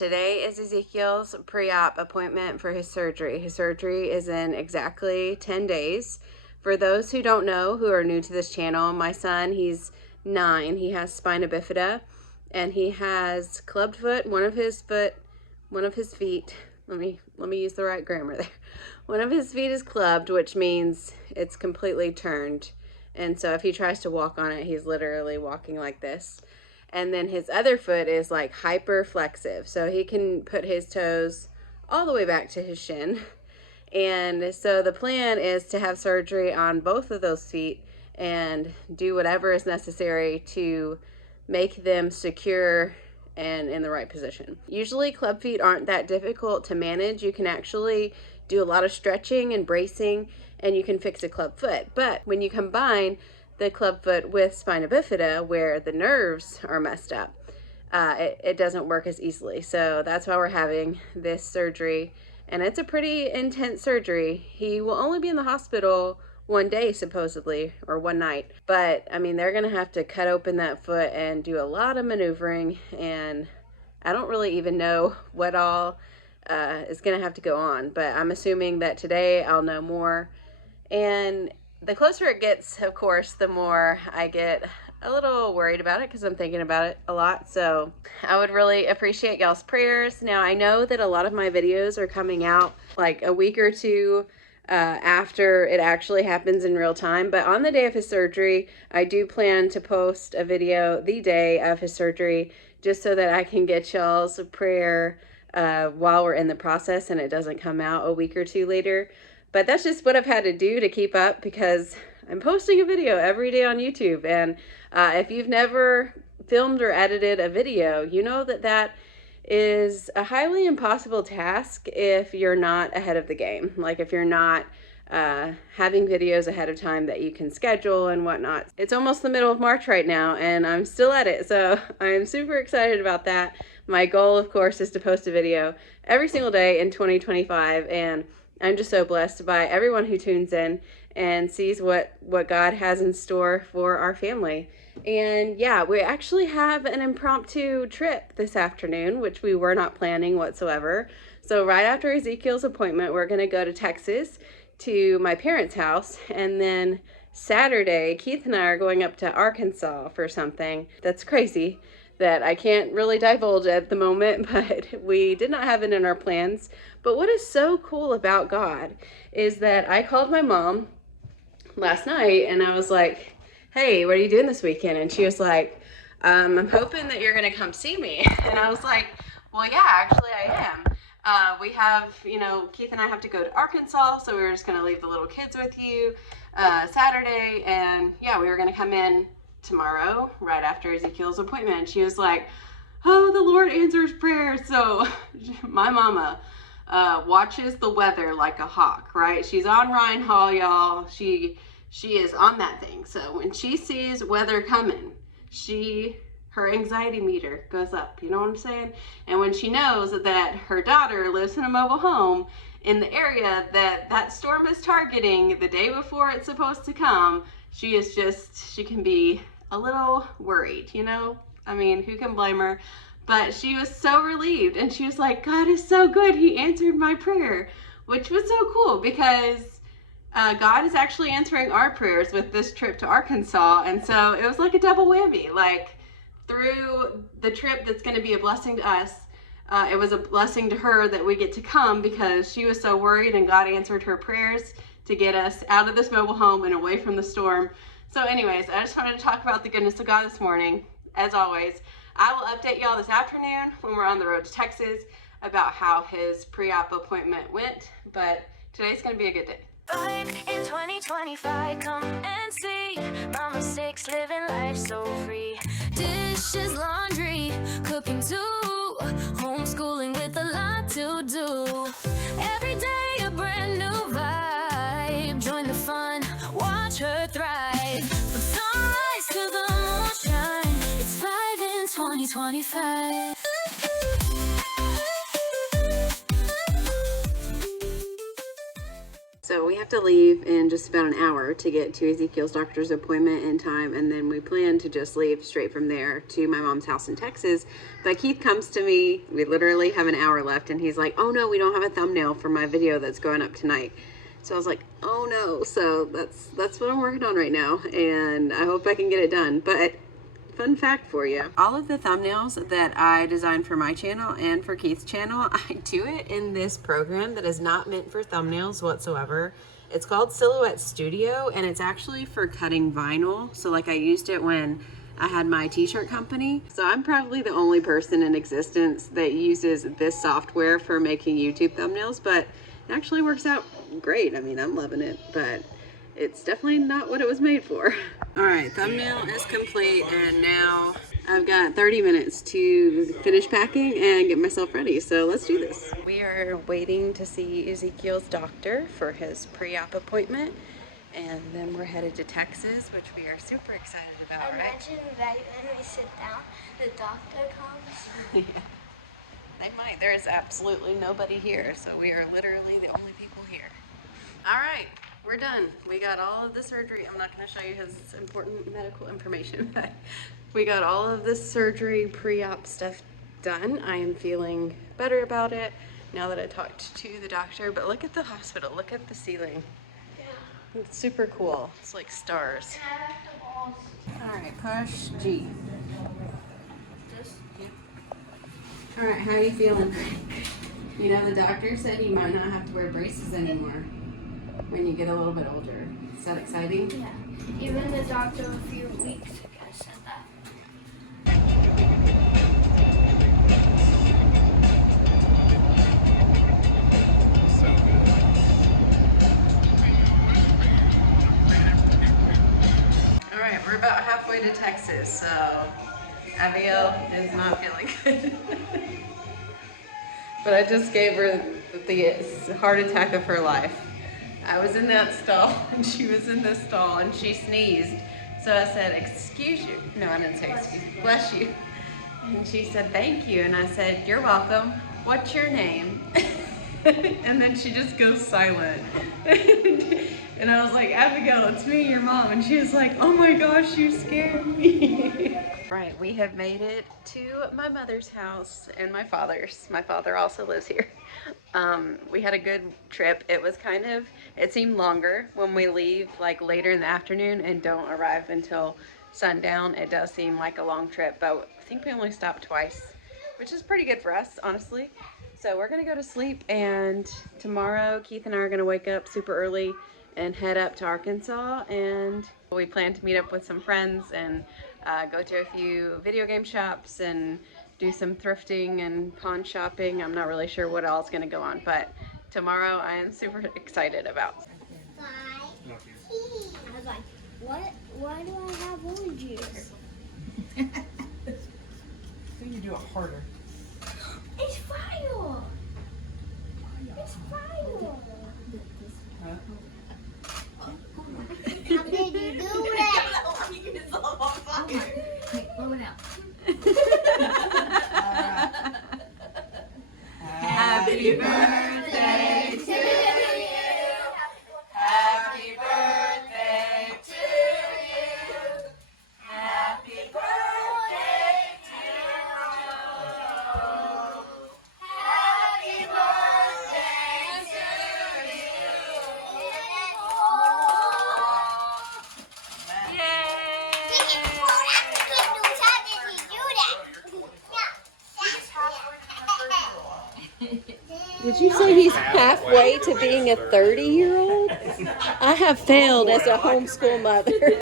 Today is Ezekiel's pre-op appointment for his surgery. His surgery is in exactly 10 days. For those who don't know, who are new to this channel, my son, he's 9. He has spina bifida and he has clubbed foot. One of his feet, let me use the right grammar there. One of his feet is clubbed, which means it's completely turned. And so if he tries to walk on it, he's literally walking like this. And then his other foot is like hyperflexive, so he can put his toes all the way back to his shin. And so the plan is to have surgery on both of those feet and do whatever is necessary to make them secure and in the right position. Usually club feet aren't that difficult to manage. You can actually do a lot of stretching and bracing and you can fix a club foot. But when you combine the club foot with spina bifida, where the nerves are messed up, it doesn't work as easily. So that's why we're having this surgery, and it's a pretty intense surgery. He will only be in the hospital one day supposedly, or one night, but I mean they're gonna have to cut open that foot and do a lot of maneuvering, and I don't really even know what all is gonna have to go on, but I'm assuming that today I'll know more. And the closer it gets, of course, the more I get a little worried about it because I'm thinking about it a lot. So I would really appreciate y'all's prayers. Now, I know that a lot of my videos are coming out like a week or two after it actually happens in real time. But on the day of his surgery, I do plan to post a video the day of his surgery just so that I can get y'all's prayer while we're in the process and it doesn't come out a week or two later. But that's just what I've had to do to keep up because I'm posting a video every day on YouTube. And if you've never filmed or edited a video, you know that that is a highly impossible task if you're not ahead of the game. Like if you're not having videos ahead of time that you can schedule and whatnot. It's almost the middle of March right now and I'm still at it. So I'm super excited about that. My goal, of course, is to post a video every single day in 2025. And I'm just so blessed by everyone who tunes in and sees what God has in store for our family. And yeah, we actually have an impromptu trip this afternoon, which we were not planning whatsoever. So right after Ezekiel's appointment, we're going to go to Texas to my parents' house. And then Saturday, Keith and I are going up to Arkansas for something that's crazy that I can't really divulge at the moment, but we did not have it in our plans. But what is so cool about God is that I called my mom last night and I was like, hey, what are you doing this weekend? And she was like, I'm hoping that you're gonna come see me. And I was like, well, yeah, actually I am. We have, Keith and I have to go to Arkansas, so we were just gonna leave the little kids with you Saturday, and yeah, we were gonna come in tomorrow right after Ezekiel's appointment. She was like, oh, the Lord answers prayers. So my mama watches the weather like a hawk, right? She's on Ryan Hall, y'all. She is on that thing. So when she sees weather coming, her anxiety meter goes up, you know what I'm saying? And when she knows that her daughter lives in a mobile home in the area that storm is targeting the day before it's supposed to come, she can be a little worried, I mean, who can blame her? But she was so relieved and she was like, God is so good. He answered my prayer, which was so cool because God is actually answering our prayers with this trip to Arkansas. And so it was like a double whammy, like through the trip that's going to be a blessing to us. It was a blessing to her that we get to come because she was so worried and God answered her prayers to get us out of this mobile home and away from the storm. So anyways, I just wanted to talk about the goodness of God this morning. As always, I will update y'all this afternoon when we're on the road to Texas about how his pre-op appointment went, but today's going to be a good day. In 2025, come and see my mistakes, living life so free. Dishes, laundry, cooking too, homeschooling with a lot to do. Every day a brand new vibe. Join the fun, watch her thrive. From sunrise to the moonshine, it's 5 in 2025. So we have to leave in just about an hour to get to Ezekiel's doctor's appointment in time, and then we plan to just leave straight from there to my mom's house in Texas. But Keith comes to me, we literally have an hour left, and he's like, oh no, we don't have a thumbnail for my video that's going up tonight. So I was like, oh no. So that's what I'm working on right now, and I hope I can get it done. But fun fact for you, all of the thumbnails that I designed for my channel and for Keith's channel, I do it in this program that is not meant for thumbnails whatsoever. It's called Silhouette Studio, and it's actually for cutting vinyl. So like I used it when I had my t-shirt company. So I'm probably the only person in existence that uses this software for making YouTube thumbnails, but it actually works out great. I mean, I'm loving it, but it's definitely not what it was made for. All right, thumbnail is complete, and now I've got 30 minutes to finish packing and get myself ready. So let's do this. We are waiting to see Ezekiel's doctor for his pre-op appointment, and then we're headed to Texas, which we are super excited about, right? Imagine that when we sit down, the doctor comes. Yeah. They might. There is absolutely nobody here, so we are literally the only people here. All right, we're done. We got all of the surgery. I'm not going to show you his important medical information, but we got all of this surgery pre-op stuff done. I am feeling better about it now that I talked to the doctor, but look at the hospital. Look at the ceiling. Yeah. It's super cool. It's like stars. All right, push G. All right, how are you feeling? You know, the doctor said you might not have to wear braces anymore when you get a little bit older. Is that exciting? Yeah. Even the doctor a few weeks ago said that. All right, we're about halfway to Texas, so Abigail is not feeling good. But I just gave her the heart attack of her life. I was in that stall and she was in this stall and she sneezed. So I said, excuse you. No, I didn't say excuse you. Bless you. And she said, thank you. And I said, you're welcome. What's your name? And then she just goes silent. And I was like, Abigail, it's me, your mom. And she was like, oh my gosh, you scared me. Right, we have made it to my mother's house and my father's. My father also lives here. We had a good trip. It was it seemed longer when we leave like later in the afternoon and don't arrive until sundown. It does seem like a long trip, but I think we only stopped twice, which is pretty good for us, honestly. So we're gonna go to sleep, and tomorrow Keith and I are gonna wake up super early and head up to Arkansas, and we plan to meet up with some friends and go to a few video game shops and do some thrifting and pawn shopping. I'm not really sure what else is going to go on, but tomorrow I am super excited about. I was like, what? Why do I have oranges? So you do it harder. It's fire! It's fire! Huh? How did you do it? Blow it out. Happy birthday to you. Happy birthday to you. Happy birthday to you. Happy birthday to you. Did you say he's halfway to being a 30-year-old? I have failed as a homeschool mother.